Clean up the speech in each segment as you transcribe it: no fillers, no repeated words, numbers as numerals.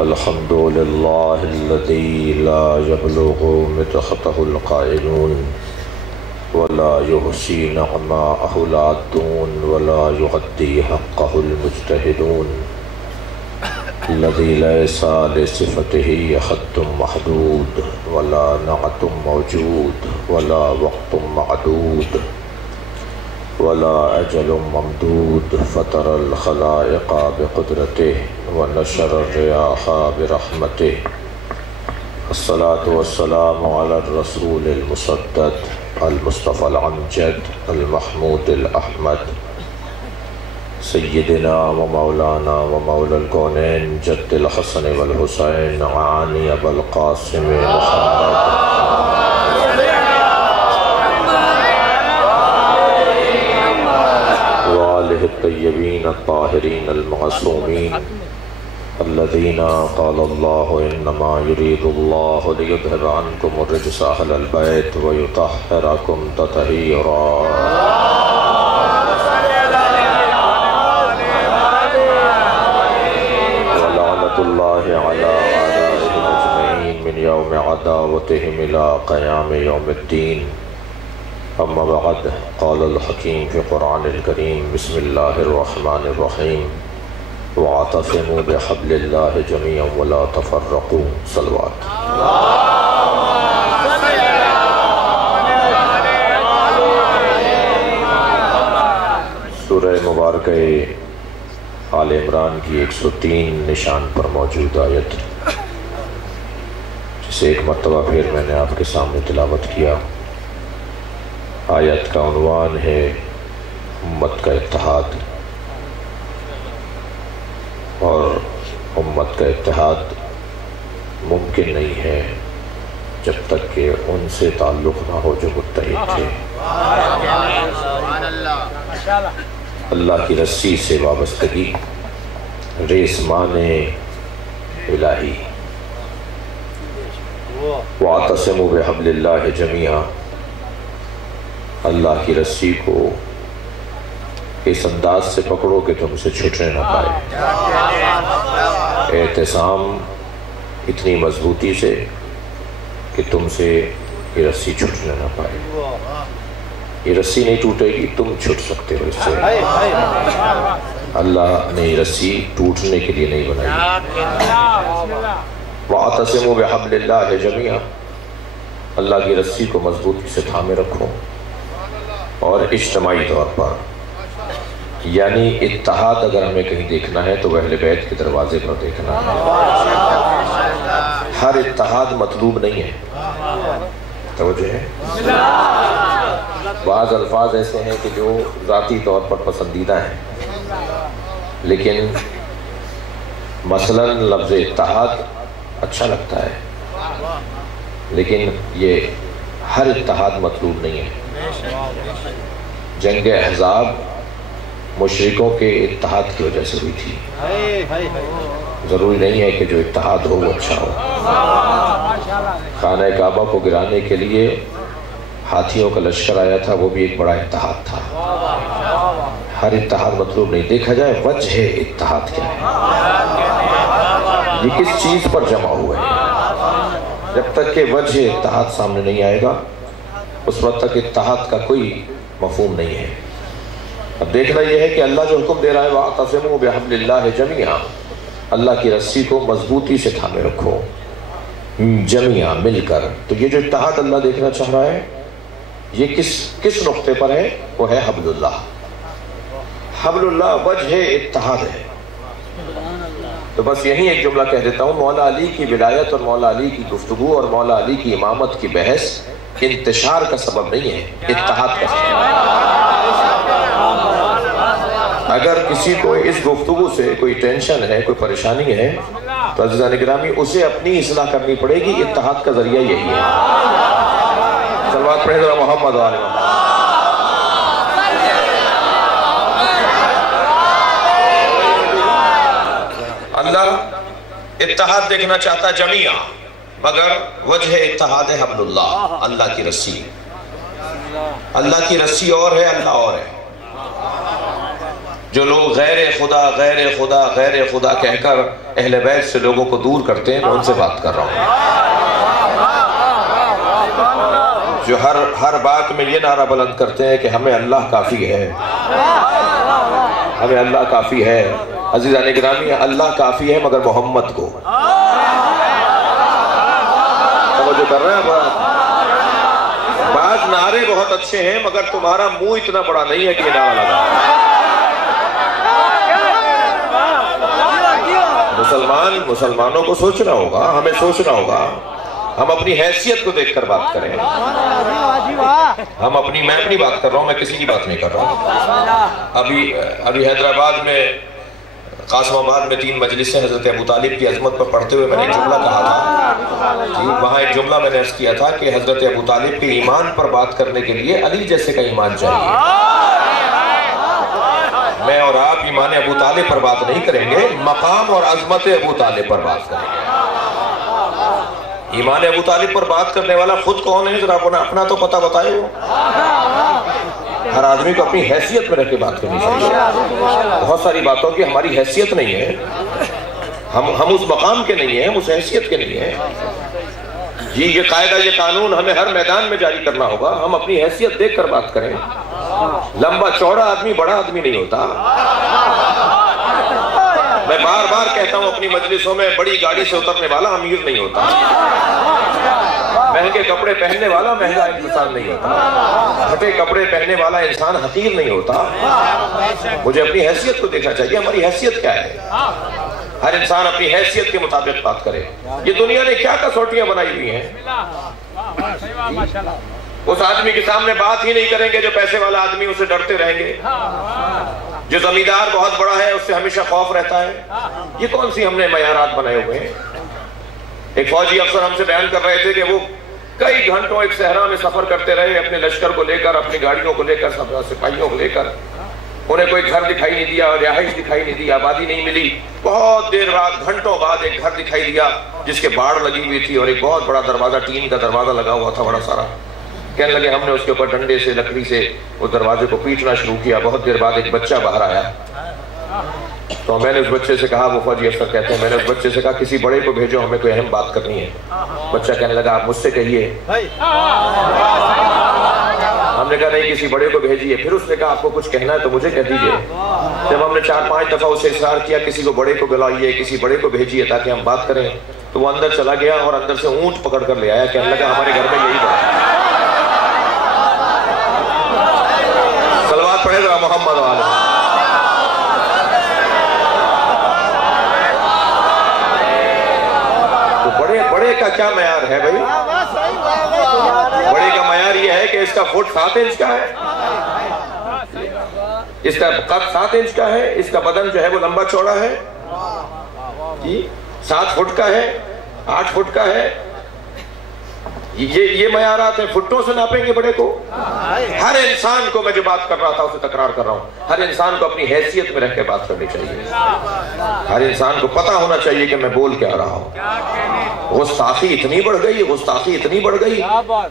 الحمد لله الذي لا يبلغ مدحته القائلون ولا يحصي نعماءه العادون ولا يغدي حقه المجتهدون الذي ليس لصفته حد محدود ولا نعت موجود ولا وقت معدود ولا أجل ممدود فطر الخلائق بقدرته ونشر الرياح برحمته الصلاة والسلام على الرسول المسدد المصطفى الأمجد المحمود الأحمد سيدنا ومولانا ومولى الكونين جد الحسن والحسين عاني أبا القاسم محمد وآله الطيبين الطاهرين المعصومين الذين قال الله إنما يريد الله ليذهب عنكم الرجس أهل البيت ويطهركم تطهيرا ولعنة الله على أعدائهم أجمعين من يوم عداوتهم إلى قيام يوم الدين. أما بعد، قال الحكيم في القرآن الكريم: بسم الله الرحمن الرحيم واعتصموا بحبل الله جميعا ولا تفرقوا. صلوات. سورہ مبارکہ آل عمران کی 103 نشان پر موجود آیت، جسے ایک مرتبہ پھر میں نے آپ کے سامنے تلاوت کیا۔ آیت کا عنوان ہے امت کا اتحاد، اور امت کا اتحاد ممکن نہیں ہے جب تک کہ ان سے تعلق نہ ہو جو متحد تھے۔ اللہ کی رسی سے وابستگی، ریسمان الہی۔ وَاعْتَصِمُوا بِحَبْلِ اللَّهِ جَمِيعًا، اللہ کی رسی کو اس انداز سے پکڑو کہ تم سے چھٹنے نہ پائے۔ اعتصام اتنی مضبوطی سے کہ تم سے یہ رسی چھٹنے نہ پائے۔ یہ رسی نہیں ٹوٹے گی، تم چھٹ سکتے ہو اس سے۔ اللہ نے یہ رسی ٹوٹنے کے لیے نہیں بنائی۔ وَاعْتَصِمُوا بِحَبْلِ اللَّهِ جَمِيعًا، اللہ کی رسی کو مضبوطی سے تھامے رکھو، اور اجتماعی طور پر، یعنی اتحاد اگر ہمیں کہیں دیکھنا ہے تو اہل بیت کے دروازے پر دیکھنا ہے۔ ہر اتحاد مطلوب نہیں ہے، توجہ ہے۔ بعض الفاظ ایسے ہیں کہ جو ذاتی طور پر پسندیدہ ہیں، لیکن مثلا لفظ اتحاد اچھا لگتا ہے، لیکن یہ ہر اتحاد مطلوب نہیں ہے۔ جنگ احزاب مشرکوں کے اتحاد کی وجہ سے ہوئی تھی، ضروری نہیں ہے کہ جو اتحاد ہو وہ اچھا ہو۔ خانہ کعبہ کو گرانے کے لیے ہاتھیوں کا لشکر آیا تھا، وہ بھی ایک بڑا اتحاد تھا۔ ہر اتحاد مطلوب نہیں، دیکھا جائے وجہ اتحاد کیا ہے، یہ کس چیز پر جمع ہوئے ہیں۔ جب تک کہ وجہ اتحاد سامنے نہیں آئے گا، اس وقت تک اتحاد کا کوئی مفہوم نہیں ہے۔ اب دیکھنا یہ ہے کہ اللہ جو حکم دے رہا ہے وَاعْتَصِمُوا بِحَبْلِ اللَّهِ جَمِيعًا، اللہ کی رسی کو مضبوطی سے تھامے رکھو، جميعا مل کر۔ تو یہ جو اتحاد اللہ دیکھنا چاہ رہا ہے، یہ کس نقطے پر ہے؟ وہ ہے حبل اللہ۔ حبل اللہ وجہ اتحاد ہے۔ تو بس یہی ایک جملہ کہہ دیتا ہوں، مولا علی کی ولایت اور مولا علی کی گفتگو اور مولا علی کی امامت کی بحث انتشار کا سبب نہیں ہے، اتحاد کا سبب ہے۔ اگر کسی کو اس گفتگو سے کوئی ٹینشن ہے، کوئی پریشانی ہے، تو عزیزان گرامی اسے اپنی اصلاح کرنی پڑے گی۔ اتحاد کا ذریعہ یہی ہے۔ صلوات پڑھیں ذرا محمد و آل محمد۔ اللہ اتحاد دیکھنا چاہتا جمیعہ، مگر وجہ اتحاد ہے حبل اللہ، اللہ کی رسی۔ اللہ کی رسی اور ہے، اللہ اور ہے۔ جو لوگ غیر خدا غیر خدا غیر خدا کہہ کر اہل بیت سے لوگوں کو دور کرتے ہیں، میں ان سے بات کر رہا ہوں، جو ہر بات میں یہ نعرہ بلند کرتے ہیں کہ ہمیں اللہ کافی ہے، ہمیں اللہ کافی ہے۔ عزیزان گرامی، اللہ کافی ہے مگر محمد کو توجہ کر رہے ہیں۔ بعض نعرے بہت اچھے ہیں مگر تمہارا منہ اتنا بڑا نہیں ہے کہ یہ نعرہ لگا۔ مسلمانوں کو سوچنا ہوگا، ہمیں سوچنا ہوگا، ہم اپنی حیثیت کو دیکھ کر بات کریں۔ میں اپنی بات کر رہا ہوں، میں کسی کی بات نہیں کر رہا ہوں۔ ابھی حیدرآباد میں قاسم آباد میں 3 مجلسیں حضرت ابو طالب کی عظمت پر پڑھتے ہوئے میں نے ایک جملہ کہا تھا، وہاں ایک جملہ میں نے عرض کیا تھا کہ حضرت ابو طالب کے ایمان پر بات کرنے کے لیے علی جیسے کا ایمان چاہیے۔ میں اور آپ ایمان ابو طالب پر بات نہیں کریں گے، مقام اور عظمت ابو طالب پر بات کریں گے۔ ایمان ابو طالب پر بات کرنے والا خود کون ہے؟ ذرا اپنا تو پتہ بتائے وہ۔ ہر آدمی کو اپنی حیثیت میں رہ کے بات کرنی چاہیے۔ بہت ساری باتوں کی ہماری حیثیت نہیں ہے، ہم اس مقام کے نہیں ہیں، ہم اس حیثیت کے نہیں ہیں۔ جی یہ قاعدہ، یہ قانون ہمیں ہر میدان میں جاری کرنا ہوگا، ہم اپنی حیثیت دیکھ کر بات کریں۔ لمبا چوڑا آدمی بڑا آدمی نہیں ہوتا۔ میں بار بار کہتا ہوں اپنی مجلسوں میں، بڑی گاڑی سے اترنے والا امیر نہیں ہوتا، مہنگے کپڑے پہننے والا مہنگا انسان نہیں ہوتا، پھٹے کپڑے پہننے والا انسان حقیر نہیں ہوتا۔ مجھے اپنی حیثیت کو دیکھنا چاہیے، ہماری حیثیت کیا ہے۔ ہر انسان اپنی حیثیت کے مطابق بات کرے۔ یہ دنیا نے کیا کسوٹیاں بنائی ہوئی ہیں، اس آدمی کے سامنے بات ہی نہیں کریں گے جو پیسے والا آدمی، اسے ڈرتے رہیں گے۔ جو زمیندار بہت بڑا ہے اس سے ہمیشہ خوف رہتا ہے۔ یہ کون سی ہم نے معیارات بنائے ہوئے ہیں؟ ایک فوجی افسر ہم سے بیان کر رہے تھے کہ وہ کئی گھنٹوں ایک صحرا میں سفر کرتے رہے، اپنے لشکر کو لے کر، اپنی گاڑیوں کو لے کر، سپاہیوں کو لے کر۔ انہیں کوئی گھر دکھائی نہیں دیا، رہائش دکھائی نہیں دی، آبادی نہیں ملی۔ بہت دیر بعد، گھنٹوں بعد ایک گھر دکھائی دیا جس کے باڑ لگی ہوئی تھی اور ایک بہت بڑا دروازہ، ٹین کا دروازہ لگا ہوا تھا بڑا سارا۔ کہنے لگے ہم نے اس کے اوپر ڈنڈے سے، لکڑی سے اس دروازے کو پیٹنا شروع کیا۔ بہت دیر بعد ایک بچہ باہر آیا تو میں نے اس بچے سے کہا، وہ فوجی افسر کہتے ہیں، میں نے اس بچے سے کہا کسی بڑے کو بھیجو، ہمیں کوئی اہم بات کرنی ہے۔ بچہ کہنے لگا آپ مجھ سے کہیے۔ ہم نے کہا نہیں، کسی بڑے کو بھیجیے۔ پھر اس نے کہا آپ کو کچھ کہنا ہے تو مجھے کہہ دیجیے۔ جب ہم نے 4-5 دفعہ اسے اصرار کیا کسی کو بڑے کو بلائیے، کسی بڑے کو بھیجیے تاکہ ہم بات کریں، تو وہ اندر چلا گیا اور اندر سے اونٹ پکڑ کر لے آیا۔ کہنے لگا ہمارے گھر میں یہی بات ہے۔ صلوات پڑھے ذرا محمد والے۔ تو بڑے کا کیا معیار ہے بھائی؟ بڑے کا معیار یہ ہے کہ اس کا فٹ 7 انچ کا ہے، اس کا قد 7 انچ کا ہے، اس کا بدن جو ہے وہ لمبا چوڑا ہے، 7 فٹ کا ہے، 8 فٹ کا ہے۔ یہ معیارات ہیں، فٹوں سے ناپیں گے بڑے کو؟ ہر انسان کو، میں جو بات کر رہا تھا اسے تکرار کر رہا ہوں، ہر انسان کو اپنی حیثیت میں رہ کے بات کرنی چاہیے۔ ہر انسان کو پتہ ہونا چاہیے کہ میں بول کیا رہا ہوں۔ گستاخی اتنی بڑھ گئی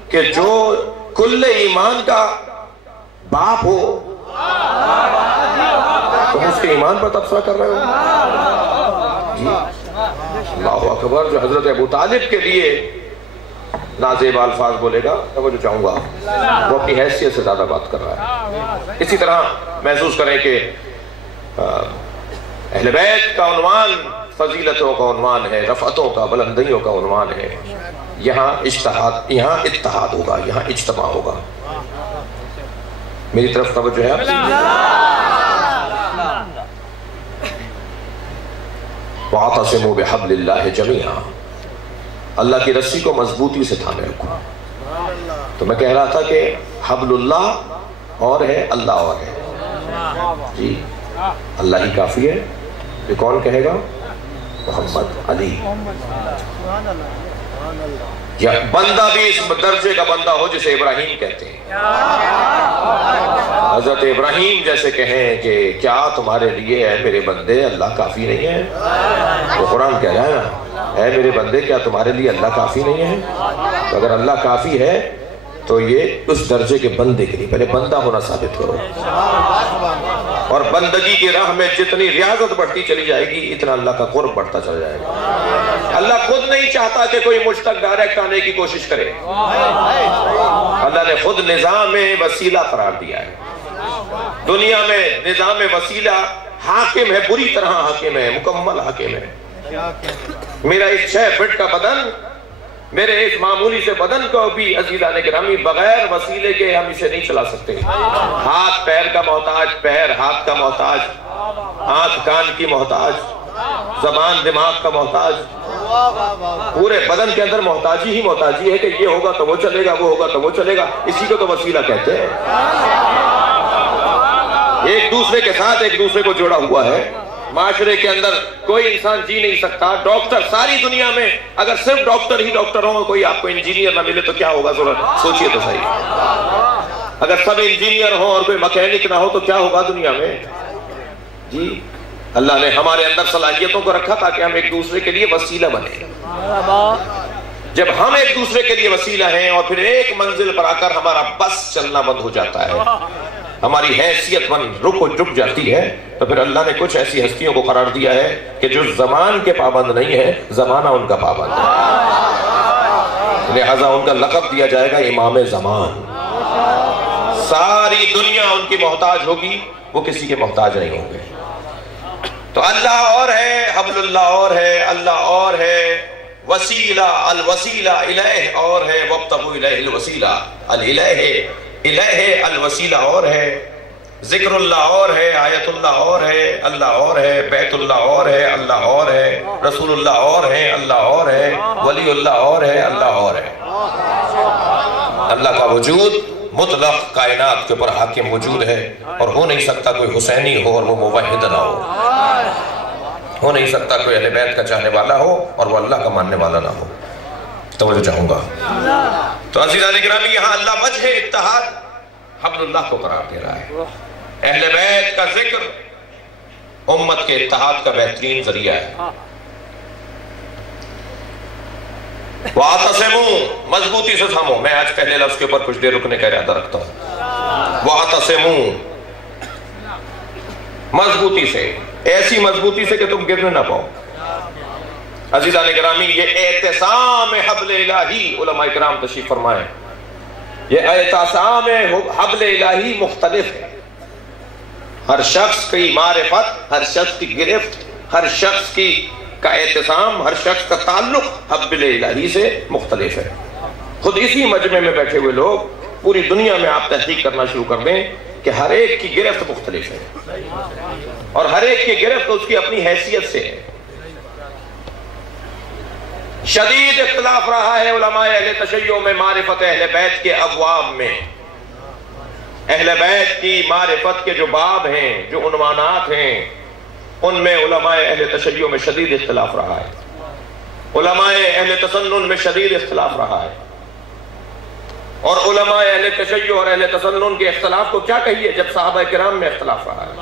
کہ جو کل ایمان کا باپ ہو تم اس کے ایمان پر تبصرہ کر رہے ہو۔ جی اللہ اکبر۔ جو حضرت ابو طالب کے لیے نازیب الفاظ بولے گا تو وہ جو چاہوں گا وہ اپنی حیثیت سے زیادہ بات کر رہا ہے۔ اسی طرح محسوس کریں کہ اہل بیت کا عنوان فضیلتوں کا عنوان ہے، رفعتوں کا، بلندیوں کا عنوان ہے۔ یہاں اتحاد ہوگا، یہاں اجتماع ہوگا۔ میری طرف توجہ ہے آپ سے؟ وَاعْتَصِمُوا بِحَبْلِ اللَّهِ جَمِيعًا، اللہ کی رسی کو مضبوطی سے تھامے رکھو۔ تو میں کہہ رہا تھا کہ حبل اللہ اور ہے، اللہ اور ہے۔ جی اللہ ہی کافی ہے۔ یہ کون کہے گا؟ محمد علی۔ یا بندہ بھی اس درجے کا بندہ ہو جسے ابراہیم کہتے ہیں، حضرت ابراہیم جیسے کہیں کہ کیا تمہارے لیے اے میرے بندے اللہ کافی نہیں ہے؟ تو قرآن کہہ رہا ہے نا، اے میرے بندے کیا تمہارے لیے اللہ کافی نہیں ہے؟ تو اگر اللہ کافی ہے تو یہ اس درجے کے بندے کے لیے پہلے بندہ ہونا ثابت کرو۔ اور بندگی کی راہ میں جتنی ریاضت بڑھتی چلی جائے گی اتنا اللہ کا قرب بڑھتا چلا جائے گا۔ اللہ خود نہیں چاہتا کہ کوئی مجھ تک ڈائریکٹ آنے کی کوشش کرے، اللہ نے خود نظام وسیلہ قرار دیا ہے۔ دنیا میں نظام وسیلہ حاکم ہے، بری طرح حاکم ہے، مکمل حاکم ہے۔ میرا اس 6 فٹ کا بدن، میرے اس معمولی سے بدن کو بھی عزیزان گرامی بغیر وسیلے کے ہم اسے نہیں چلا سکتے۔ ہاتھ پیر کا محتاج، پیر ہاتھ کا محتاج، آنکھ کان کی محتاج، زبان دماغ کا محتاج، پورے بدن کے اندر محتاجی ہی محتاجی ہے کہ یہ ہوگا تو وہ چلے گا، وہ ہوگا تو وہ چلے گا۔ اسی کو تو وسیلہ کہتے ہیں۔ ایک دوسرے کے ساتھ ایک دوسرے کو جوڑا ہوا ہے۔ معاشرے کے اندر کوئی انسان جی نہیں سکتا۔ ڈاکٹر ساری دنیا میں اگر صرف ڈاکٹر ہی ڈاکٹر ہوں، کوئی آپ کو انجینئر نہ ملے تو کیا ہوگا؟ ضرورت سوچئے تو صحیح۔ اگر سب انجینئر ہوں اور کوئی مکینک نہ ہو تو کیا ہوگا دنیا میں؟ جی اللہ نے ہمارے اندر صلاحیتوں کو رکھا تاکہ ہم ایک دوسرے کے لیے وسیلہ بنے۔ جب ہم ایک دوسرے کے لیے وسیلہ ہیں اور پھر ایک منزل پر آ کر ہمارا بس چلنا بند ہو جاتا ہے، ہماری حیثیت رک جاتی ہے، تو پھر اللہ نے کچھ ایسی ہستیوں کو قرار دیا ہے کہ جو زمان کے پابند نہیں ہے، زمانہ ان کا پابند ہے، لہذا ان کا لقب دیا جائے گا امام زمان۔ ساری دنیا ان کی محتاج ہوگی، وہ کسی کے محتاج نہیں ہوں گے۔ تو اللہ اور ہے، حبل اللہ اور ہے، اللہ اور ہے، وسیلہ الوسیلہ الہ اور ہے، وابتغوا الیہ الوسیلہ الہ الہ الوسیلہ اور ہے، ذکر اللہ اور ہے، آیت اللہ اور ہے، اللہ اور ہے، بیت اللہ اور ہے، اللہ اور ہے، رسول اللہ اور ہے، اللہ اور ہے، ولی اللہ اور ہے، اللہ اور ہے۔ اللہ کا وجود مطلق کائنات کے اوپر حاکم وجود ہے، اور ہو نہیں سکتا کوئی حسینی ہو اور وہ موحد نہ ہو نہیں سکتا کوئی اہل بیت کا چاہنے والا ہو اور وہ اللہ کا ماننے والا نہ ہو۔ توجہ چاہوں گا۔ تو عزیزان گرامی یہاں اللہ وجہ اتحاد حبل اللہ کو قرار دے رہا ہے۔ اہل بیت کا ذکر امت کے اتحاد کا بہترین ذریعہ ہے۔ وَاعْتَصِمُوا، مضبوطی سے تھامو۔ میں آج پہلے لفظ کے اوپر کچھ دیر رکنے کا ارادہ رکھتا ہوں۔ وَاعْتَصِمُوا، مضبوطی سے، ایسی مضبوطی سے کہ تم گرنے نہ پاؤ۔ عزیزان گرامی یہ اعتصام حبل الہی، علماء کرام تشریف فرمائیں، یہ اعتصام حبل الہی مختلف ہے۔ ہر شخص کی معرفت، ہر شخص کی گرفت، ہر شخص کا اعتصام، ہر شخص کا تعلق حبل الہی سے مختلف ہے۔ خود اسی مجمع میں بیٹھے ہوئے لوگ پوری دنیا میں آپ تحقیق کرنا شروع کر دیں کہ ہر ایک کی گرفت مختلف ہے، اور ہر ایک کی گرفت اس کی اپنی حیثیت سے ہے۔ شدید اختلاف رہا ہے علماء اہل تشیع میں معرفت اہل بیت کے ابواب میں۔ اہل بیت کی معرفت کے جو باب ہیں، جو عنوانات ہیں، ان میں علماء اہل تشیع میں شدید اختلاف رہا ہے، علماء اہل تسنن میں شدید اختلاف رہا ہے۔ اور علماء اہل تشیع اور اہل تسنن کے اختلاف کو کیا کہیے جب صحابہ کرام میں اختلاف رہا ہے۔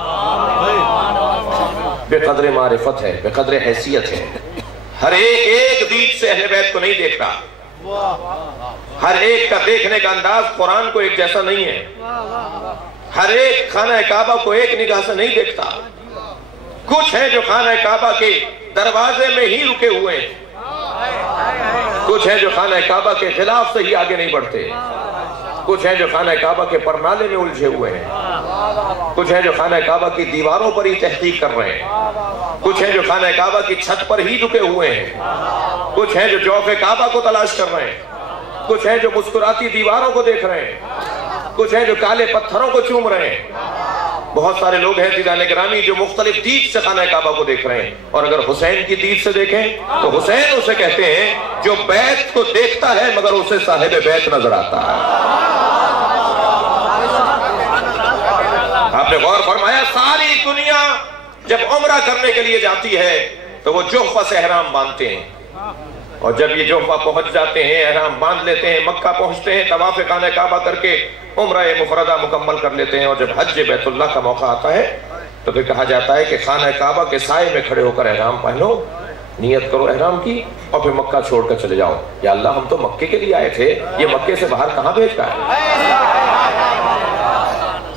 بے قدر معرفت ہے، بے قدر حیثیت ہے۔ ہر ایک دید سے اہل بیت کو نہیں دیکھ رہا، ہر ایک کا دیکھنے کا انداز قرآن کو ایک جیسا نہیں ہے، ہر ایک خانہ کعبہ کو ایک نگاہ سے نہیں دیکھتا۔ کچھ ہیں جو خانہ کعبہ کے دروازے میں ہی رکے ہوئے ہیں، کچھ ہیں جو خانہ کعبہ کے خلاف سے ہی آگے نہیں بڑھتے، کچھ ہیں جو خانہ کعبہ کے پرنالے میں الجھے ہوئے ہیں، کچھ ہیں جو خانہ کعبہ کی دیواروں پر ہی تحقیق کر رہے ہیں، کچھ ہیں جو خانہ کعبہ کی چھت پر ہی رکے ہوئے ہیں، کچھ ہیں جو جوف کعبہ کو تلاش کر رہے ہیں، کچھ ہیں جو مسکراتی دیواروں کو دیکھ رہے ہیں، کچھ ہیں جو کالے پتھروں کو چوم رہے ہیں۔ بہت سارے لوگ ہیں عزیزان گرامی جو مختلف دید سے خانہ کعبہ کو دیکھ رہے ہیں، اور اگر حسین کی دید سے دیکھیں تو حسین اسے کہتے ہیں جو بیت کو دیکھتا ہے مگر اسے صاحب بیت نظر آتا ہے۔ آپ نے غور فرمایا ساری دنیا جب عمرہ کرنے کے لیے جاتی ہے تو وہ جحفہ سے احرام باندھتے ہیں، اور جب یہ جحفہ پہنچ جاتے ہیں، احرام باندھ لیتے ہیں، مکہ پہنچتے ہیں، طواف خانہ کعبہ کر کے عمرہ مفردہ مکمل کر لیتے ہیں، اور جب حج بیت اللہ کا موقع آتا ہے تو پھر کہا جاتا ہے کہ خانہ کعبہ کے سائے میں کھڑے ہو کر احرام پہنو، نیت کرو احرام کی، اور پھر مکہ چھوڑ کر چلے جاؤ۔ یا اللہ ہم تو مکے کے لیے آئے تھے، یہ مکے سے باہر کہاں بھیج رہا ہے؟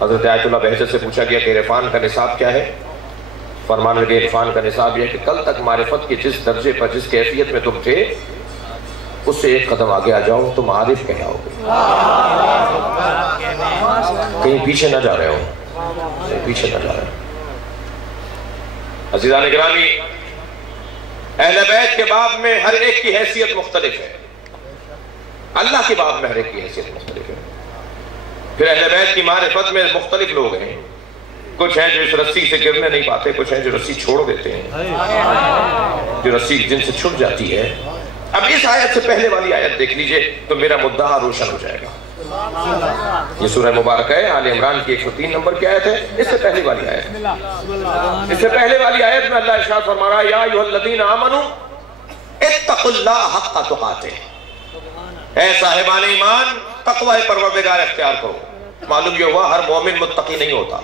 حضرت آیت اللہ بہجت سے پوچھا گیا کہ عرفان کا نصاب کیا ہے؟ فرمان لگے عرفان کا نصاب یہ کہ کل تک معرفت کے جس درجے پر جس کیفیت میں تم تھے اس سے ایک قدم آگے آ جاؤ، تم عارف کہلاؤ گے، کہیں پیچھے نہ جا رہے ہو، کہیں پیچھے نہ جا رہے ہو۔ عزیزان گرامی، اہل بیت کے باب میں ہر ایک کی حیثیت مختلف ہے، اللہ کے باب میں ہر ایک کی حیثیت مختلف ہے۔ پھر اہل بیت کی معرفت میں مختلف لوگ ہیں، کچھ ہیں جو اس رسی سے گرنے نہیں پاتے، کچھ ہیں جو رسی چھوڑ دیتے ہیں، جو رسی جن سے چھٹ جاتی ہے۔ اب اس آیت سے پہلے والی آیت دیکھ لیجئے تو میرا مدعا روشن ہو جائے گا۔ یہ سورہ مبارکہ ہے، آل عمران کی 103 نمبر کی آیت ہے، اس سے پہلے والی آیت، اس سے پہلے والی آیت میں اللہ ارشاد فرما رہا ہے یا ایھا الذین آمنوا اتقوا اللہ حق تقاتہ، اے صاحبان ایمان تقوی پروردگار اختیار کرو۔ معلوم یہ ہوا ہر مومن متقی نہیں ہوتا،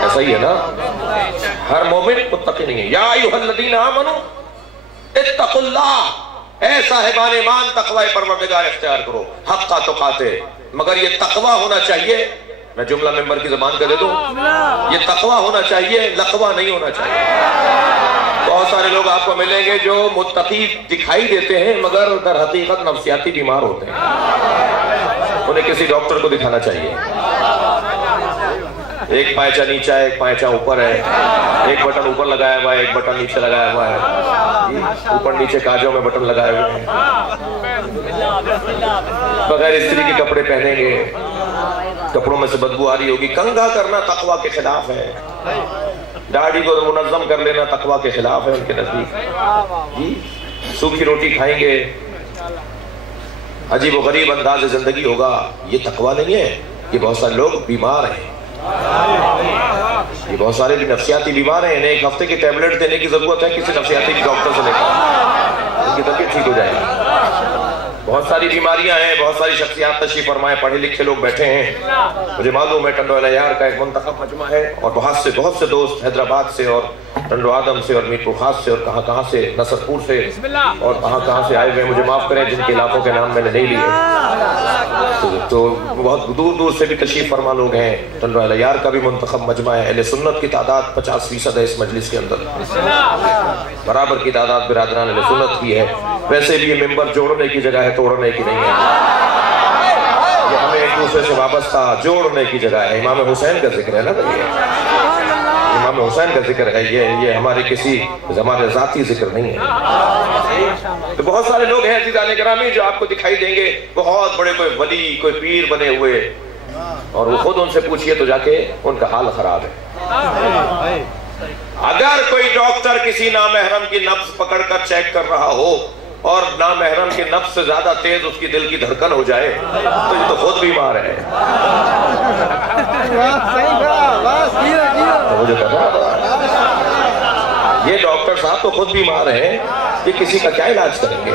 ایسا ہی ہے نا، ہر مومن متقی نہیں ہے۔ یا ایھا الذین آمنوا اتقوا اللہ، اے صاحبان ایمان تقوی پروردگار اختیار کرو حق تقاتہ، مگر یہ تقوی ہونا چاہیے، میں جملہ ممبر کی زبان کا دے دوں، یہ تقوی ہونا چاہیے، لقوہ نہیں ہونا چاہیے۔ بہت سارے لوگ آپ کو ملیں گے جو متقی دکھائی دیتے ہیں مگر در حقیقت نفسیاتی بیمار ہوتے ہیں، انہیں کسی ڈاکٹر کو دکھانا چاہیے۔ ایک پائچہ نیچہ ہے، ایک پائچہ اوپر ہے، ایک بٹن اوپر لگایا ہوا ہے، ایک بٹن نیچے لگایا ہوا ہے، اوپر نیچے کاجوں میں بٹن لگائے ہوئے ہیں، بغیر استری کے کپڑے پہنیں گے، کپڑوں میں سے بدبو آ رہی ہوگی۔ کنگھا کرنا تقوی کے خلاف ہے، داڑھی کو منظم کر لینا تقوی کے خلاف ہے ان کے نزدیک۔ سوکھی روٹی کھائیں گے، عجیب و غریب انداز زندگی ہوگا، یہ تقوی نہیں ہے۔ یہ بہت سارے لوگ بیمار ہیں، یہ بہت سارے بھی نفسیاتی بیمار ہیں، انہیں ایک ہفتے کی ٹیبلٹ دینے کی ضرورت ہے کسی نفسیاتی ڈاکٹر سے لے کر، ان کی طبیعت ٹھیک ہو جائے گی۔ بہت ساری بیماریاں ہیں، بہت ساری شخصیات تشریف فرمائے، پڑھے لکھے لوگ بیٹھے ہیں، مجھے معلوم ہے ٹنڈو علیار کا ایک منتخب مجمع ہے اور بہت سے دوست حیدرآباد سے اور ٹنڈو آدم سے اور میرپور خاص سے اور کہاں سے، نصر پور سے اور کہاں سے آئے ہوئے، مجھے معاف کریں جن کے علاقوں کے نام میں نے نہیں لیے، تو بہت دور دور سے بھی تشریف فرما لوگ ہیں۔ ٹنڈو علیار کا بھی منتخب مجمع ہے، اہل سنت کی تعداد 50% ہے اس مجلس کے اندر، برابر کی تعداد برادران اہل سنت کی ہے۔ ویسے بھی یہ ممبر جوڑنے کی جگہ ہے، توڑنے کی نہیں ہے، یہ ہمیں ایک دوسرے سے وابستہ جوڑنے کی جگہ ہے۔ امام حسین کا ذکر ہے نا، امام حسین کا ذکر ہے، یہ ہمارے کسی ہمارے ذاتی ذکر نہیں ہے۔ تو بہت سارے لوگ ہیں عزیزان گرامی جو آپ کو دکھائی دیں گے بہت بڑے، کوئی ولی کوئی پیر بنے ہوئے، اور وہ خود ان سے پوچھئے تو جا کے ان کا حال خراب ہے۔ اگر کوئی ڈاکٹر کسی نامحرم کی نبض پکڑ کر چیک کر رہا ہو اور نامحرم کے نبض سے زیادہ تیز اس کی دل کی دھڑکن ہو جائے تو یہ تو خود بیمار ہے۔ یہ ڈاکٹر صاحب تو خود بیمار ہیں، یہ کسی کا کیا علاج کریں گے؟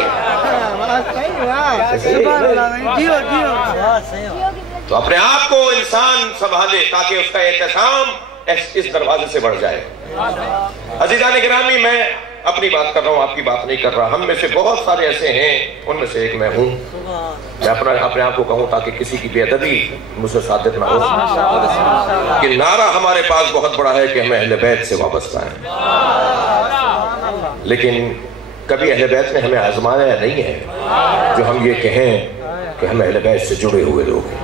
تو اپنے آپ کو انسان سنبھالے تاکہ اس کا احتسام اس دروازے سے بڑھ جائے۔ عزیزان گرامی، میں اپنی بات کر رہا ہوں، آپ کی بات نہیں کر رہا۔ ہم میں سے بہت سارے ایسے ہیں، ان میں سے ایک میں ہوں، میں اپنے آپ کو کہوں تاکہ کسی کی بے ادبی مجھ سے صادر نہ ہو کہ نعرہ ہمارے پاس بہت بڑا ہے کہ ہمیں اہل بیت سے وابستہ ہیں، لیکن کبھی اہل بیت نے ہمیں آزمایا نہیں ہے جو ہم یہ کہیں کہ ہم اہل بیت سے جڑے ہوئے لوگ ہیں۔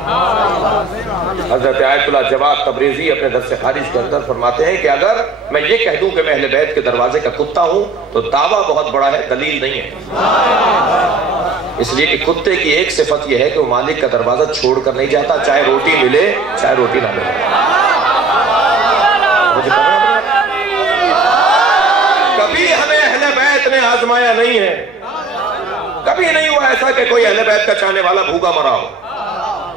حضرت آیت اللہ جواد تبریزی اپنے درس خارج کے اندر فرماتے ہیں کہ اگر میں یہ کہہ دوں کہ میں اہل بیت کے دروازے کا کتا ہوں تو دعویٰ بہت بڑا ہے، دلیل نہیں ہے، اس لیے کہ کتے کی ایک صفت یہ ہے کہ وہ مالک کا دروازہ چھوڑ کر نہیں جاتا، چاہے روٹی ملے چاہے روٹی نہ ملے۔ کبھی ہمیں اہل بیت نے آزمایا نہیں ہے، کبھی نہیں ہوا ایسا کہ کوئی اہل بیت کا چاہنے والا بھوکا مرا ہو۔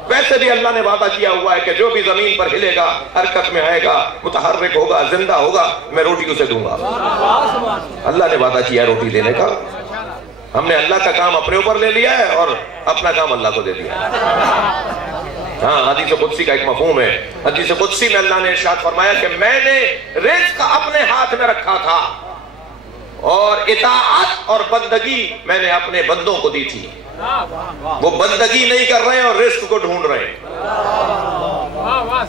ویسے بھی اللہ نے وعدہ کیا ہوا ہے کہ جو بھی زمین پر ہلے گا، حرکت میں آئے گا، متحرک ہوگا، زندہ ہوگا، میں روٹی اسے دوں گا۔ اللہ نے وعدہ کیا روٹی دینے کا، ہم نے اللہ کا کام اپنے اوپر لے لیا ہے اور اپنا کام اللہ کو دے دیا ہے۔ ہاں، حدیث قدسی کا ایک مفہوم ہے، حدیث قدسی میں اللہ نے ارشاد فرمایا کہ میں نے رزق اپنے ہاتھ میں رکھا تھا اور اطاعت اور بندگی میں نے اپنے بندوں کو دی تھی، وہ بندگی نہیں کر رہے ہیں اور رزق کو ڈھونڈ رہے ہیں۔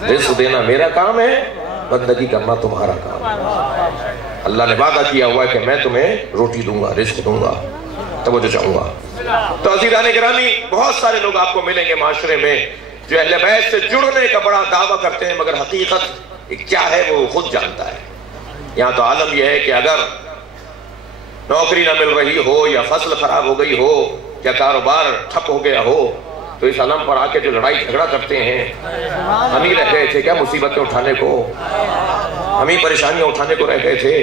رزق دینا میرا کام ہے، بندگی کرنا تمہارا کام ہے۔ اللہ نے وعدہ کیا ہوا ہے کہ میں تمہیں روٹی دوں گا، رزق دوں گا، توجہ چاہوں گا۔ تو عزیزان گرامی، بہت سارے لوگ آپ کو ملیں گے معاشرے میں جو اہل بیت سے جڑنے کا بڑا دعویٰ کرتے ہیں، مگر حقیقت کیا ہے وہ خود جانتا ہے۔ یہاں تو عالم یہ ہے کہ اگر نوکری نہ مل رہی ہو یا فصل خراب ہو گئی ہو یا کاروبار ٹھپ ہو گیا ہو تو اس علم پر آ کے جو لڑائی جھگڑا کرتے ہیں، ہم ہی رہ گئے تھے کیا مصیبتیں اٹھانے کو، ہم ہی پریشانیاں اٹھانے کو رہ گئے تھے؟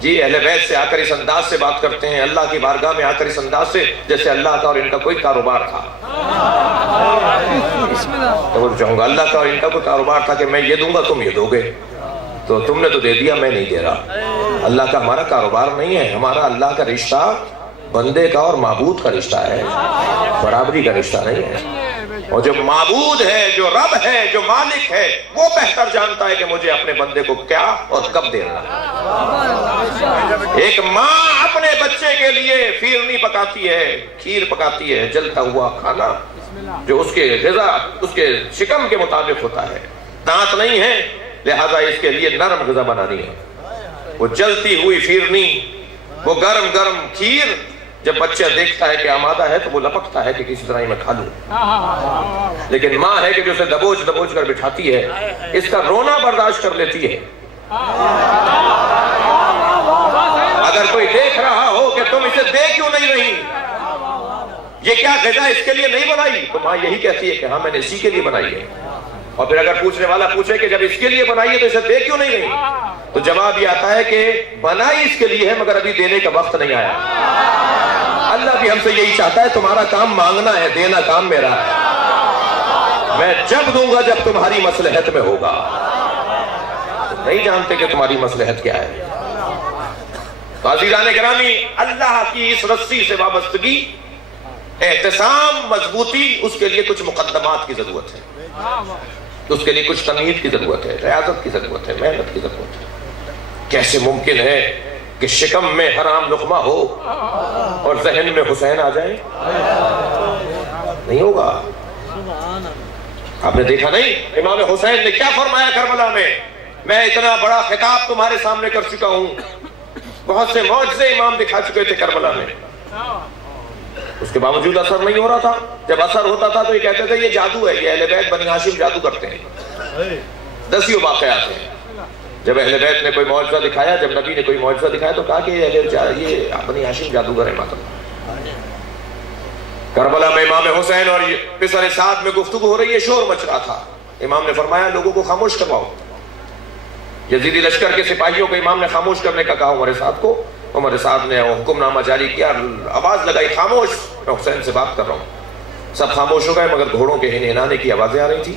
جی اہل بیت سے آ کر اس انداز سے بات کرتے ہیں، اللہ کی بارگاہ میں آ کر اس انداز سے جیسے اللہ کا اور ان کا کوئی کاروبار تھا۔ تو وہ چاہوں گا اللہ کا اور ان کا کوئی کاروبار تھا کہ میں یہ دوں گا تم یہ دو گے، تو تم نے تو دے دیا میں نہیں دے رہا۔ اللہ کا ہمارا کاروبار نہیں ہے، ہمارا اللہ کا رشتہ بندے کا اور معبود کا رشتہ ہے، برابری کا رشتہ نہیں ہے۔ اور جو معبود ہے، جو رب ہے، جو مالک ہے، وہ بہتر جانتا ہے کہ مجھے اپنے بندے کو کیا اور کب دینا ہے۔ ایک ماں اپنے بچے کے لیے فیرنی پکاتی ہے، کھیر پکاتی ہے، جلتا ہوا کھانا جو اس کے غذا اس کے شکم کے مطابق ہوتا ہے۔ دانت نہیں ہے لہذا اس کے لیے نرم غذا بنانی ہے۔ وہ جلتی ہوئی فیرنی، وہ گرم گرم کھیر جب بچہ دیکھتا ہے کہ آمادہ ہے تو وہ لپکتا ہے کہ کسی طرح میں کھا لوں، لیکن ماں ہے کہ جو اسے دبوچ دبوچ کر بٹھاتی ہے، اس کا رونا برداشت کر لیتی ہے۔ اگر کوئی دیکھ رہا ہو کہ تم اسے دے کیوں نہیں رہی، یہ کیا غذا اس کے لیے نہیں بنائی، تو ماں یہی کہتی ہے کہ ہاں میں نے اسی کے لیے بنائی ہے۔ اور پھر اگر پوچھنے والا پوچھے کہ جب اس کے لیے بنائی ہے تو اسے دے کیوں نہیں رہی، تو جواب یہ آتا ہے کہ بنائی اس کے لیے ہے مگر ابھی دینے کا وقت نہیں آیا۔ اللہ بھی ہم سے یہی چاہتا ہے، تمہارا کام مانگنا ہے، دینا کام میرا ہے۔ میں جب دوں گا جب تمہاری مصلحت میں ہوگا۔ نہیں جانتے کہ تمہاری مصلحت کیا ہے۔ تو عزیزان گرامی، اللہ کی اس رسی سے وابستگی، احتسام، مضبوطی، اس کے لیے کچھ مقدمات کی ضرورت ہے، اس کے لیے کچھ تمہید کی ضرورت ہے، ریاضت کی ضرورت ہے، محنت کی ضرورت ہے۔ کیسے ممکن ہے کہ شکم میں حرام لقمہ ہو اور ذہن میں حسین آ جائے؟ نہیں ہوگا۔ آپ نے دیکھا نہیں امام حسین نے کیا فرمایا کربلا میں اتنا بڑا خطاب تمہارے سامنے کر چکا ہوں، بہت سے معجزے امام دکھا چکے تھے کربلا میں، اس کے باوجود اثر نہیں ہو رہا تھا۔ جب اثر ہوتا تھا تو یہ کہتے تھے یہ جادو ہے، یہ اہل بیت بنی ہاشم جادو کرتے ہیں۔ دسیوں واقعات ہیں جب اہل بیت نے کوئی معجزہ دکھایا، جب نبی نے کوئی معجزہ دکھایا تو کہا کہ یہ بنی ہاشم جادوگر ہے۔ ماتم کربلا میں امام حسین اور پسر سعد میں گفتگو ہو رہی ہے، شور مچ رہا تھا۔ امام نے فرمایا لوگوں کو خاموش کرواؤ۔ یزیدی لشکر کے سپاہیوں کو امام نے خاموش کرنے کا کہا عمر سعد کو۔ عمر سعد نے حکم نامہ جاری کیا، آواز لگائی خاموش، میں حسین سے بات کر رہا ہوں۔ سب خاموش ہو گئے مگر گھوڑوں کے ہنہنانے کی آوازیں آ رہی تھی،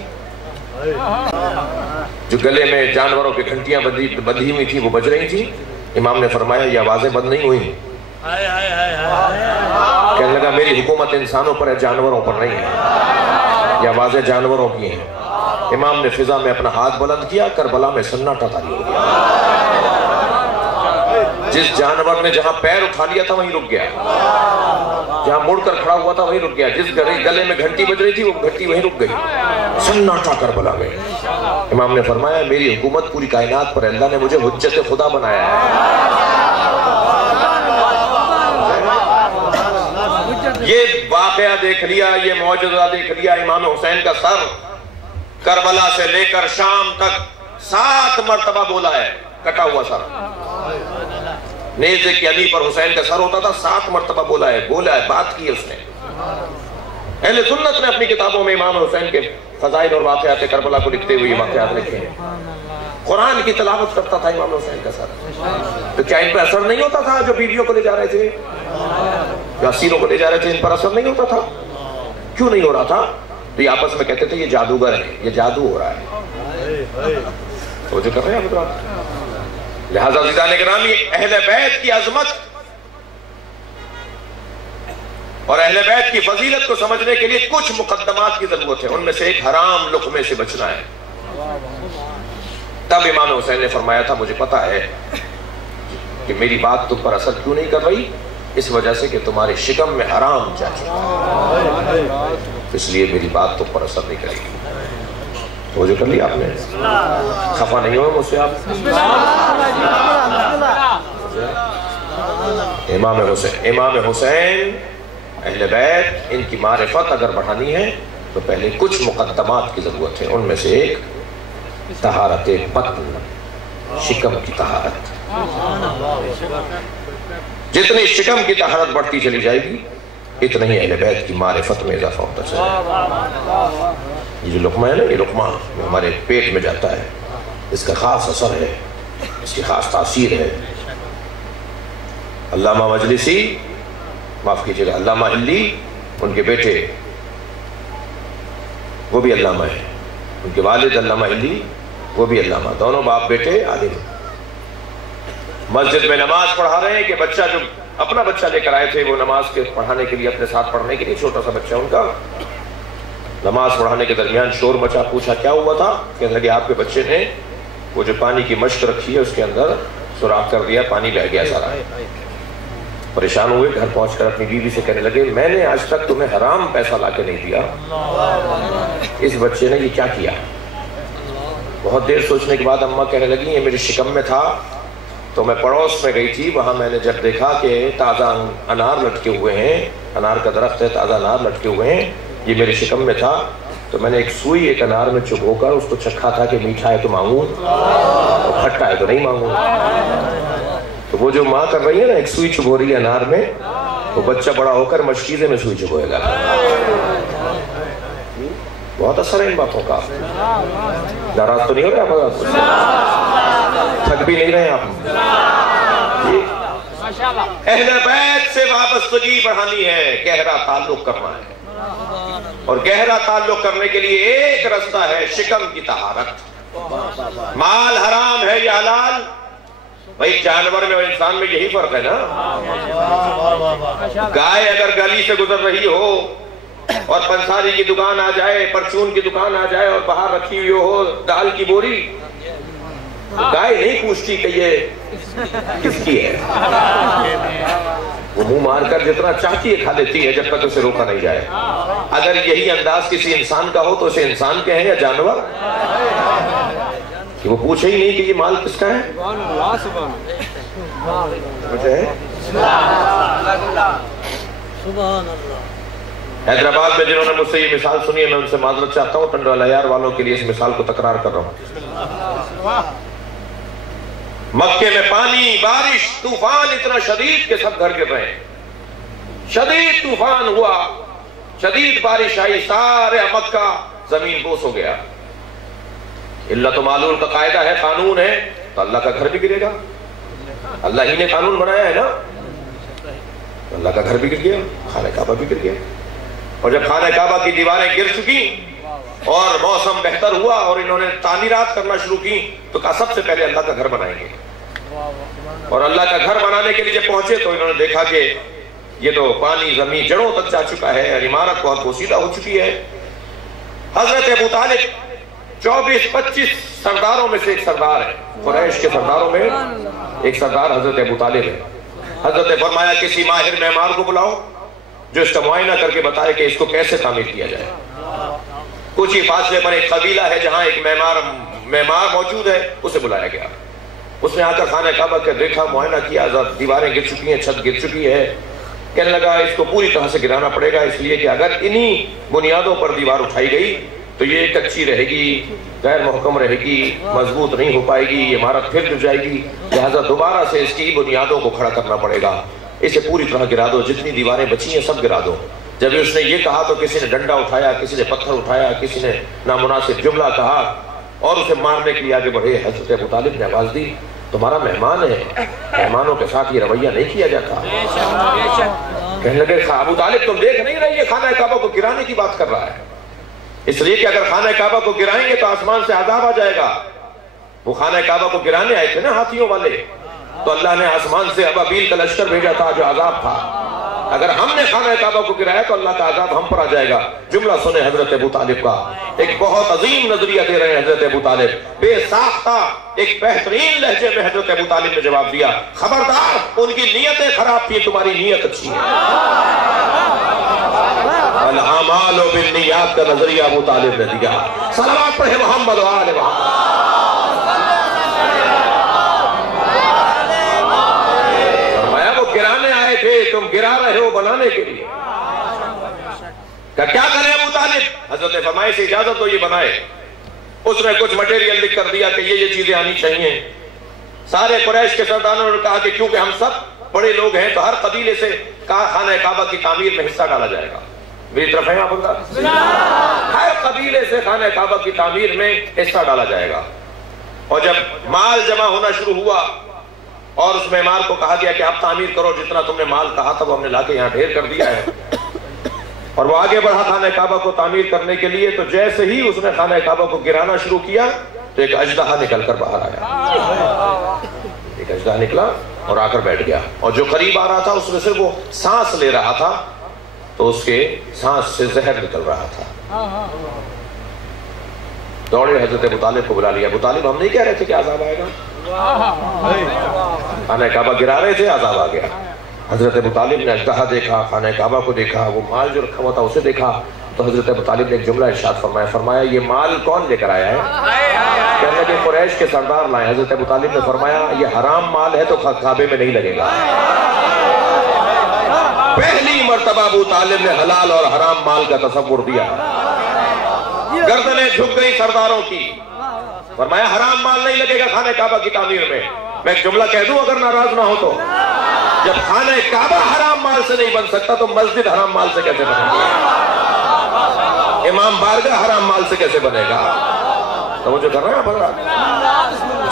جو گلے میں جانوروں کی گھنٹیاں بندھی ہوئی تھی وہ بج رہی تھی۔ امام نے فرمایا یہ آوازیں بند نہیں ہوئی۔ کہنے لگا میری حکومت انسانوں پر ہے، جانوروں پر نہیں ہے، یہ آوازیں جانوروں کی ہیں۔ امام نے فضا میں اپنا ہاتھ بلند کیا، کربلا میں سناٹا طاری ہو گیا۔ جس جانور نے جہاں پیر اٹھا لیا تھا وہیں رک گیا، جہاں مڑ کر کھڑا ہوا تھا وہیں رک گیا، جس گلے میں گھنٹی بج رہی تھی وہ گھنٹی وہیں رک گئی، سناٹا کربلا میں۔ امام نے فرمایا میری حکومت پوری کائنات پر، اللہ نے مجھے حجت خدا بنایا ہے۔ یہ واقعہ دیکھ لیا، یہ معجزہ دیکھ لیا، امام حسین کا سر کربلا سے لے کر شام تک 7 مرتبہ بولا ہے، کٹا ہوا سر۔ نیزے کی علی پر حسین کا سر ہوتا تھا، 7 مرتبہ بولا ہے، بات کی اس نے۔ اہل سنت نے اپنی کتابوں میں امام حسین کے فضائل اور واقعات کربلا کو لکھتے ہوئے واقعات لکھے ہیں۔ قرآن کی تلاوت کرتا تھا امام حسین کا سر، تو کیا ان پر اثر نہیں ہوتا تھا؟ جو بیویوں کو لے جا رہے تھے، جو اسیروں کو لے جا رہے تھے، ان پر اثر نہیں ہوتا تھا؟ کیوں نہیں ہو رہا تھا؟ تو یہ آپس میں کہتے تھے یہ جادوگر ہے، یہ جادو ہو رہا ہے۔ تو جو کر رہے ہیں حضرات، لہذا عزیزان گرامی، اہل بیت کی عظمت اور اہل بیت کی فضیلت کو سمجھنے کے لیے کچھ مقدمات کی ضرورت ہے، ان میں سے ایک حرام لقمے سے بچنا ہے۔ تب امام حسین نے فرمایا تھا مجھے پتا ہے کہ میری بات تم پر اثر کیوں نہیں کر رہی، اس وجہ سے کہ تمہارے شکم میں حرام جا چکا، اس لیے میری بات تم پر اثر نہیں کرے گی۔ وہ جو کر لیا آپ نے، خفا نہیں ہو مجھ سے آپ؟ امام حسین اہل بیت، ان کی معرفت اگر بڑھانی ہے تو پہلے کچھ مقدمات کی ضرورت ہے. ان میں سے ایک طہارت بطن، شکم کی طہارت. جتنی شکم کی طہارت بڑھتی چلی جائے گی اتنا ہی اہل بیت کی معرفت میں اضافہ ہوتا چلے گا. یہ جو لقمہ ہے نا، یہ لقمہ ہمارے پیٹ میں جاتا ہے، اس کا خاص اثر ہے، اس کی خاص تاثیر ہے. علامہ مجلسی، معاف کیجیے گا، علامہ ہلی، ان کے بیٹے وہ بھی علامہ ہیں، ان کے والد علامہ ہلی وہ بھی علامہ، دونوں باپ بیٹے عالم. مسجد میں نماز پڑھا رہے ہیں کہ بچہ جو اپنا بچہ لے کر آئے تھے وہ نماز کے پڑھانے کے لیے، اپنے ساتھ پڑھنے کے لیے، چھوٹا سا بچہ ان کا، نماز پڑھانے کے درمیان شور مچا. پوچھا کیا ہوا تھا؟ کہنے لگے آپ کے بچے نے وہ جو پانی کی مشق رکھی ہے اس کے اندر سوراخ کر دیا، پانی بہہ گیا سارا. پریشان ہوئے، گھر پہنچ کر اپنی بیوی سے کہنے لگے میں نے آج تک تمہیں حرام پیسہ لا کے نہیں دیا، اس بچے نے یہ کیا کیا؟ بہت دیر سوچنے کے بعد اماں کہنے لگی یہ میری شکم میں تھا تو میں پڑوس میں گئی تھی، وہاں میں نے جب دیکھا کہ تازہ انار لٹکے ہوئے ہیں، انار کا درخت ہے، تازہ انار لٹکے ہوئے ہیں، یہ میرے شکم میں تھا تو میں نے ایک سوئی ایک انار میں چبھو کر اس کو چکھا تھا کہ میٹھا ہے تو مانگوں اور کھٹا ہے تو نہیں مانگوں. تو وہ جو ماں کر رہی ہے نا، ایک سوئی چبھو رہی ہے انار میں، وہ بچہ بڑا ہو کر مشکیزے میں سوئی چبھوئے گا. بہت اثر ہے ان باتوں کا. ناراض تو نہیں ہو رہے آپ؟ تھک بھی نہیں رہے آپ؟ اہل بیت سے وابستگی بڑھانی ہے، گہرا تعلق کرنا ہے، اور گہرا تعلق کرنے کے لیے ایک رستہ ہے شکم کی طہارت. مال حرام ہے یا حلال؟ بھائی جانور میں اور انسان میں یہی فرق ہے نا. گائے اگر گلی سے گزر رہی ہو اور پنساری کی دکان آ جائے، پرچون کی دکان آ جائے اور باہر رکھی ہوئی ہو دال کی بوری، گائے نہیں پوچھتی کہ یہ کس کی ہے، وہ منہ مار کر جتنا چاہتی ہے کھا لیتی ہے جب تک اسے روکا نہیں جائے. اگر یہی انداز کسی انسان کا ہو تو اسے انسان کہیں یا جانور؟ کہ وہ پوچھے ہی نہیں کہ یہ مال کس کا ہے. حیدرآباد میں جنہوں نے مجھ سے یہ مثال سنی ہے میں ان سے معذرت چاہتا ہوں، ٹنڈو العیار والوں کے لیے اس مثال کو تکرار کر رہا ہوں. مکے میں پانی، بارش، طوفان اتنا شدید کہ سب گھر گر رہے ہیں. شدید طوفان ہوا، شدید بارش آئی، سارے مکہ زمین بوس ہو گیا. علت و معلول کا قاعدہ ہے، قانون ہے، تو اللہ کا گھر بھی گرے گا. اللہ ہی نے قانون بنایا ہے نا. اللہ کا گھر بھی گر گیا، خانہ کعبہ بھی گر گیا. اور جب خانہ کعبہ کی دیواریں گر چکی اور موسم بہتر ہوا اور انہوں نے تعمیرات کرنا شروع کی تو کہا سب سے پہلے اللہ کا گھر بنائیں گے. اور اللہ کا گھر بنانے کے لیے جب پہنچے تو انہوں نے دیکھا کہ یہ تو پانی زمین جڑوں تک جا چکا ہے اور عمارت بہت بوسیدہ ہو چکی ہے. حضرت ابو طالب 24-25 سرداروں میں سے ایک سردار ہے، قریش کے سرداروں میں ایک سردار حضرت ابو طالب ہے. حضرت نے فرمایا کسی ماہر معمار کو بلاؤ جو اس کا معائنہ کر کے بتائے کہ اس کو کیسے تعمیر کیا جائے. کچھ ہی فاصلے پر ایک قبیلہ ہے جہاں ایک معمار موجود ہے، اسے بلایا گیا. اس نے آ کر خانہ کعبہ کے دیکھا، معائنہ کیا، دیواریں گر چکی ہیں، چھت گر چکی ہے. کہنے لگا اس کو پوری طرح سے گرانا پڑے گا، اس لیے کہ اگر انہی بنیادوں پر دیوار اٹھائی گئی تو یہ کچی رہے گی، غیر محکم رہے گی، مضبوط نہیں ہو پائے گی، یہ عمارت پھر گر جائے گی. لہذا دوبارہ سے اس کی بنیادوں کو کھڑا کرنا پڑے گا، اسے پوری طرح گرا دو، جتنی دیواریں بچی ہیں سب گرا دو. جب اس نے یہ کہا تو کسی نے ڈنڈا اٹھایا، کسی نے پتھر اٹھایا، کسی نے نامناسب جملہ کہا اور اسے مارنے کے لیے آگے بڑھے. حضرت ابو طالب نے آواز دی تمہارا مہمان ہے، مہمانوں کے ساتھ یہ رویہ نہیں کیا جاتا. کہنے لگے ابو طالب تم دیکھ نہیں رہی، یہ خانہ کعبہ کو گرانے کی بات کر رہا ہے، اس لیے کہ اگر خانہ کعبہ کو گرائیں گے تو آسمان سے عذاب آ جائے گا. وہ خانہ کعبہ کو گرانے آئے تھے نا ہاتھیوں والے، تو اللہ نے آسمان سے ابابیل کا لشکر بھیجا تھا جو عذاب تھا. اگر ہم نے خانہ کعبہ کو گرایا تو اللہ کا عذاب ہم پر آ جائے گا. جملہ سنیں حضرت ابو طالب کا، ایک بہت عظیم نظریہ دے رہے ہیں حضرت ابو طالب. بے ساختہ ایک بہترین لہجے میں حضرت ابو طالب نے جواب دیا، خبردار ان کی نیتیں خراب تھی، تمہاری نیت اچھی ہے. الاعمال بالنیات کا نظریہ ابو طالب نے دیا. صلوات پڑھے محمد و آل محمد. فرمایا وہ گرانے آئے تھے، تم گرا رہے ہو بنانے کے لیے. کیا کریں ابو طالب؟ حضرت نے فرمایا سے اجازت تو یہ بنائے. اس نے کچھ مٹیریل لکھ کر دیا کہ یہ چیزیں آنی چاہیے. سارے قریش کے سرداروں نے کہا کہ کیونکہ ہم سب بڑے لوگ ہیں تو ہر قبیلے سے خانہ کعبہ کی تعمیر میں حصہ ڈالا جائے گا. میری طرف ہے آپ بندہ؟ ہر قبیلے سے خانہ کعبہ کی تعمیر میں حصہ ڈالا جائے گا. اور جب مال جمع ہونا شروع ہوا اور اس معمار کو کہا گیا کہ آپ تعمیر کرو، جتنا تم نے مال کہا تھا وہ ہم نے لا کے یہاں ڈھیر کر دیا ہے. اور وہ آگے بڑھا خانہ کعبہ کو تعمیر کرنے کے لیے. تو جیسے ہی اس نے خانہ کعبہ کو گرانا شروع کیا تو ایک اژدہا نکل کر باہر آیا. ایک اژدہا نکلا اور آ کر بیٹھ گیا. اور جو قریب آ رہا تھا اس میں سے وہ سانس لے رہا تھا تو اس کے سانس سے زہر نکل رہا تھا. دوڑے حضرت ابو طالب کو بلا لیا. ابو طالب ہم نہیں کہہ رہے تھے کہ عذاب آئے گا؟ خانہ کعبہ گرا رہے تھے، عذاب آ گیا. حضرت ابو طالب نے اژدہا دیکھا، خانہ کعبہ کو دیکھا، وہ مال جو رکھا ہوا تھا اسے دیکھا. تو حضرت ابو طالب نے ایک جملہ ارشاد فرمایا یہ مال کون لے کر آیا ہے؟ کہنے لگے قریش کے سردار لائے. حضرت ابو طالب نے فرمایا یہ حرام مال ہے تو کعبے میں نہیں لگے گا. پہلی مرتبہ ابو طالب نے حلال اور حرام مال کا تصور دیا. گردنیں جھک گئی سرداروں کی. فرمایا حرام مال نہیں لگے گا خانہ کعبہ کی تعمیر میں. میں ایک جملہ کہہ دوں اگر ناراض نہ ہو تو، جب خانہ کعبہ حرام مال سے نہیں بن سکتا تو مسجد حرام مال سے کیسے بنے گا؟ امام بارگاہ حرام مال سے کیسے بنے گا؟ توجہ کر رہے ہیں؟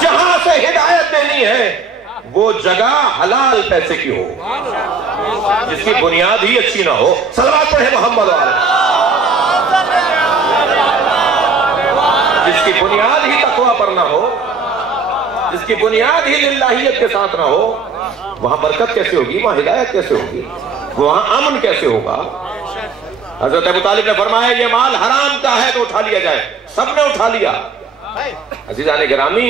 جہاں سے ہدایت دینی ہے وہ جگہ حلال پیسے کی ہو، جس کی بنیاد ہی اچھی نہ ہو. صلوات پڑھے محمد والے. جس کی بنیاد ہی تقویٰ پر نہ ہو، جس کی بنیاد ہی للہیت کے ساتھ نہ ہو، وہاں برکت کیسے ہوگی؟ وہاں ہدایت کیسے ہوگی؟ وہاں امن کیسے ہوگا؟ حضرت ابو طالب نے فرمایا یہ مال حرام کا ہے تو اٹھا لیا جائے. سب نے اٹھا لیا. عزیزان گرامی،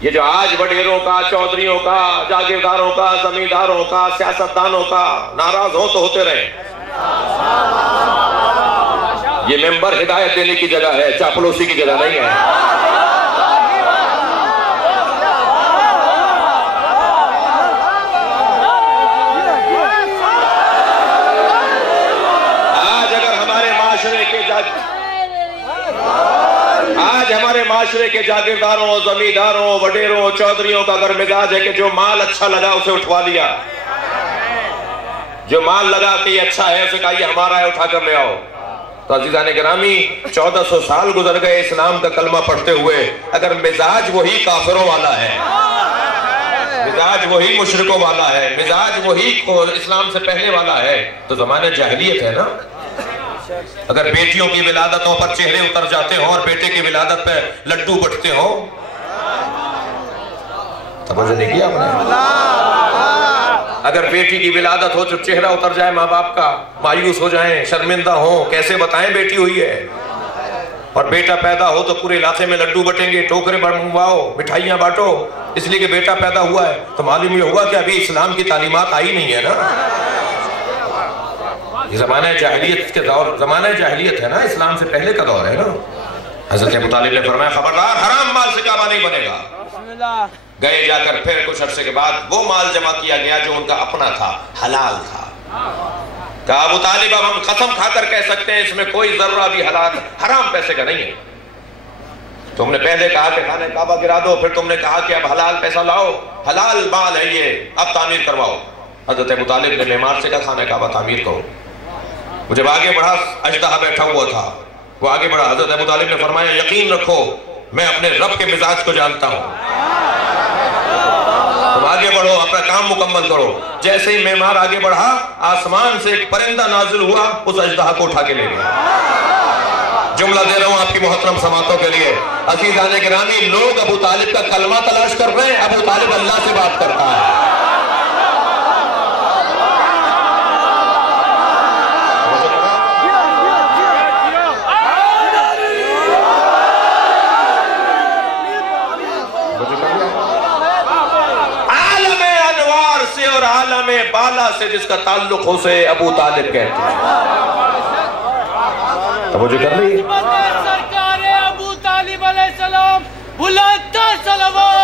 یہ جو آج وڈیروں کا، چودھریوں کا، جاگیرداروں کا، زمینداروں کا، سیاستدانوں کا ناراض ہو تو ہوتے رہے. یہ ممبر ہدایت دینے کی جگہ ہے، چاپلوسی کی جگہ نہیں ہے. آج ہمارے معاشرے کے جاگیرداروں، زمینداروں، وڈیروں، چودھریوں کا اگر مزاج ہے کہ جو مال اچھا لگا اسے اٹھوا لیا، جو مال لگا کہ یہ اچھا ہے اسے کہا یہ ہمارا ہے اٹھا کر لے آؤ. تو عزیزان گرامی 1400 سال گزر گئے اسلام کا کلمہ پڑھتے ہوئے، اگر مزاج وہی کافروں والا ہے، مزاج وہی مشرکوں والا ہے، مزاج وہی اسلام سے پہلے والا ہے تو زمانہ جاہلیت ہے نا. اگر بیٹیوں کی ولادتوں پر چہرے اتر جاتے ہوں اور بیٹے کی ولادت پہ لڈو بٹتے ہوں، توجہ نہیں کیا آپ نے؟ اگر بیٹی کی ولادت ہو تو چہرہ اتر جائے ماں باپ کا، مایوس ہو جائیں، شرمندہ ہوں، کیسے بتائیں بیٹی ہوئی ہے. اور بیٹا پیدا ہو تو پورے علاقے میں لڈو بٹیں گے، ٹوکرے منگواؤ، مٹھائیاں بانٹو، اس لیے کہ بیٹا پیدا ہوا ہے. تو معلوم یہ ہوا کہ ابھی اسلام کی تعلیمات آئی نہیں ہے نا. یہ زمانہ جاہلیت کے دور، زمانہ جاہلیت ہے نا، اسلام سے پہلے کا دور ہے نا. حضرت ابو طالب نے فرمایا خبردار حرام مال سے کعبہ نہیں بنے گا. گئے جا کر پھر کچھ عرصے کے بعد وہ مال جمع کیا گیا جو ان کا اپنا تھا، حلال تھا. کہا ابو طالب اب ہم قسم کھا کر کہہ سکتے ہیں اس میں کوئی ذرہ بھی حلال حرام پیسے کا نہیں ہے. تم نے پہلے کہا کہ خانہ کعبہ گرا دو، پھر تم نے کہا کہ اب حلال پیسہ لاؤ، حلال مال ہے یہ، اب تعمیر کرواؤ. حضرت ابو طالب نے معمار سے کہا خانہ کعبہ تعمیر کرو. وہ جب آگے بڑھا، اژدہا بیٹھا ہوا تھا، وہ آگے بڑھا. حضرت ابو طالب نے فرمایا یقین رکھو میں اپنے رب کے مزاج کو جانتا ہوں، تم آگے بڑھو، اپنا کام مکمل کرو. جیسے ہی معمار آگے بڑھا، آسمان سے ایک پرندہ نازل ہوا، اس اژدہا کو اٹھا کے لے گیا. جملہ دے رہا ہوں آپ کی محترم سماعتوں کے لیے. عزیزان گرامی، لوگ ابو طالب کا کلمہ تلاش کر رہے ہیں، ابو طالب اللہ سے بات کرتا ہے. عالم بالا سے جس کا تعلق ہو سے ابو طالب کہتے ہیں. توجہ کر لی؟ سرکار ابو طالب علیہ السلام بلند صلوات.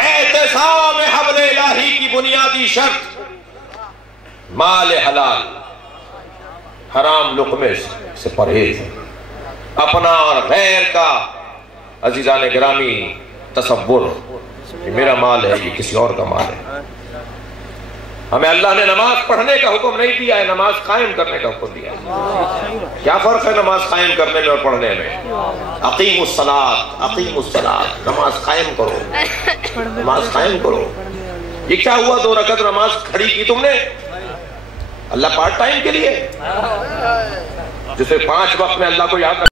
اعتصام حبل الہی کی بنیادی شرط مال حلال، حرام لقمے سے پرہیز، اپنا اور غیر کا عزیزان گرامی تصور، یہ میرا مال ہے، یہ کسی اور کا مال ہے. ہمیں اللہ نے نماز پڑھنے کا حکم نہیں دیا ہے، نماز قائم کرنے کا حکم دیا ہے. کیا فرق ہے نماز قائم کرنے میں اور پڑھنے میں؟ اقیم الصلاۃ، اقیم الصلاۃ، نماز قائم کرو، نماز قائم کرو. یہ کیا ہوا 2 رکعت نماز کھڑی کی تم نے اللہ پارٹ ٹائم کے لیے؟ جسے 5 وقت میں اللہ کو یاد